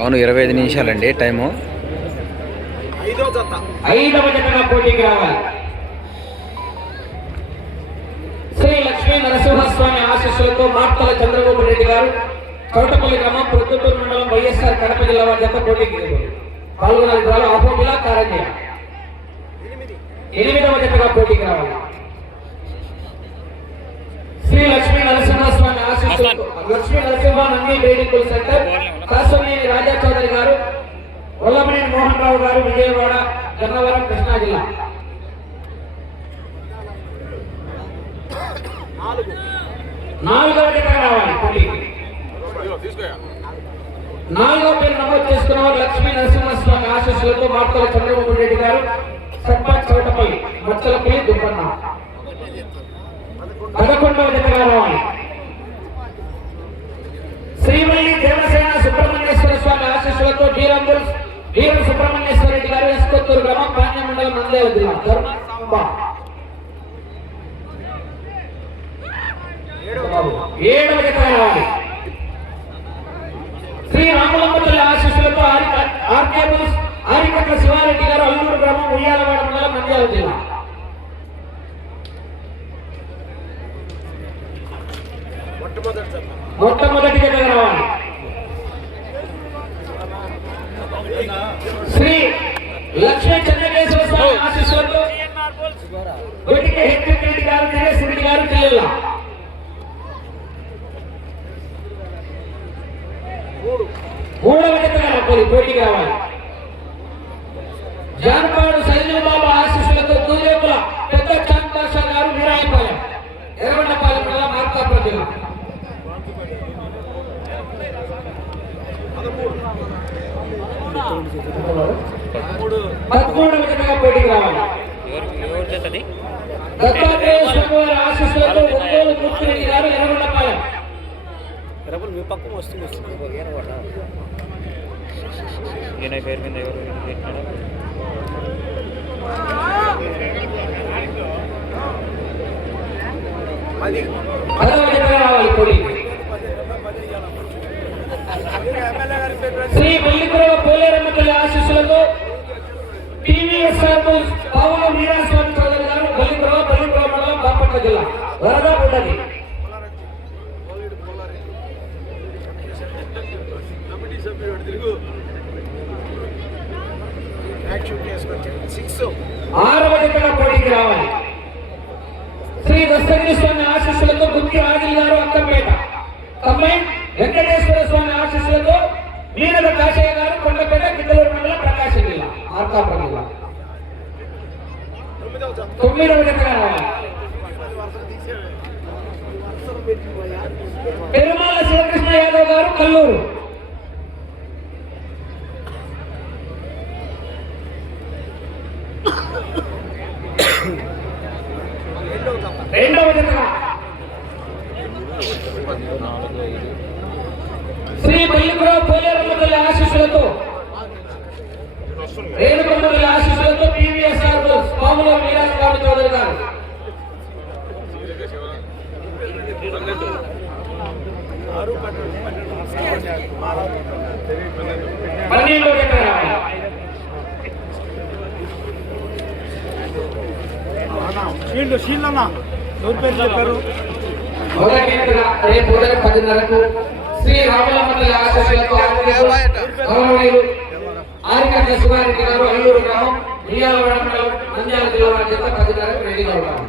అవును ఇరవై ఐదు నిమిషాలండి టైము. ఐదవ జతగా పోటీకి రావాలి. శ్రీ లక్ష్మీ నరసింహస్వామి ఆశీస్సులతో మార్తల చంద్రబాబు రెడ్డి గారు చౌటపల్లి గ్రామం ప్రొద్దుటూరు మండలం వైఎస్ఆర్ కడప జిల్లా వారి జత పోటీకి. పాల్గొనాలి ద్వారా అహోబిలా కారంజయ ఎనిమిదవ జతగా పోటీకి రావాలి. శ్రీ లక్ష్మీ నరసింహస్వామి లక్ష్మీ నరసింహ నంది వేదికల సెంటర్. కాసమనేని రాజా చౌదరి గారు వల్లమనేని మోహన్ రావు గారు విజయవాడ గన్నవరం కృష్ణా జిల్లా. నాలుగవ జతగా రావాలి పోటీకి నాలుగో పేరు నమోదు చేసుకున్న వారు లక్ష్మీ నరసింహస్వామి ఆశీస్సులతో మార్తల చంద్రబాబు రెడ్డి గారు సర్పంచ్ చోటపల్లి మచ్చలపల్లి దుబ్బన్న. పదకొండవ జతగా రావాలి శ్రీవల్లి దేవసేన సుబ్రహ్మణ్యేశ్వర స్వామి ఆశీస్సులతో బీరంబుల్ వీర సుబ్రహ్మణ్యేశ్వర రెడ్డి గారు ఎస్కొత్తూరు గ్రామం పాండ్య మండలం మందే జిల్లా. ధర్మ సాంబ. ఏడవ రావాలి. శ్రీ రామలంబతల్లి ఆశీస్సులతో ఆర్కేబుల్స్ ఆరికట్ల శివారెడ్డి గారు అల్లూరు గ్రామం ఉయ్యాలవాడ మండలం మందే జిల్లా. మొట్టమొదటి జతగా రావాలి శ్రీ లక్ష్మీ చంద్రకేశ్వర స్వామి ఆశీస్సులతో గొడ్డికి హెచ్ఎం రెడ్డి గారు దినేష్ రెడ్డి గారు జిల్లా మూడవ జతగా రావాలి పోటీకి రావాలి జానపాడు సైన్యం బాబు ఆశీస్సులతో దూరేపుల పెద్ద చంద్రశ గారు వీరాయపాలెం ఎర్రగొండపాలెం జిల్లా మార్కాపురం జిల్లా పదమూడవ పోటీకి రావాలి ఎవరు దత్తాత్రేయ ఆశీస్సులతో ఒంగోలు గారు ఎర్రగొండపాలెం మీ పక్కన వస్తుంది వస్తుంది ఈయన పేరు మీద ఎవరు పెట్టినాడు పదవ రావాలి శ్రీ మల్లిపురం పోలేరమ్మ తల్లి ఆశీస్సులతో టీవీఎస్ఆర్ పావుల వీరాస్వామి చౌదరి గారు బల్లిపురం బల్లిపురం మండలం బాపట్ల జిల్లా. వరద ఉండదు సిక్స్. ఆరవ జతగా పోటీకి రావాలి. శ్రీ దస్తగిరి స్వామి ఆశీస్సులతో గుత్తి ఆదిల్ గారు అక్కంపేట. కంబైన్ ఆశీస్సులతో మీనద కాశయ్య గారు కొండపేట గిద్దలూరు మండలం ప్రకాశం జిల్లా ఆర్కాపురం జిల్లా. తొమ్మిదవ జతగా పెరుమాల శివకృష్ణ యాదవ్ గారు కల్లూరు. రెండవ జతగా శ్రీ మల్లిపురం ఆశీస్సులతో తల్లి ఆశీస్సులతో టీవీఎస్ఆర్ పాముల వీరాస్వామి చౌదరి గారు. ఎవరి పేరు చెప్పారు? మొదటి రేపు ఉదయం పదిన్నరకు శ్రీ రామలమ్మ తల్లి గౌరవనీయులు ఆరికట్ల శివారెడ్డి గారు అల్లూరు గ్రామం ఉయ్యాలవాడ మండలం నంద్యాల జిల్లా వారి చేత పదిన్నరకు రెడీగా ఉన్నారు.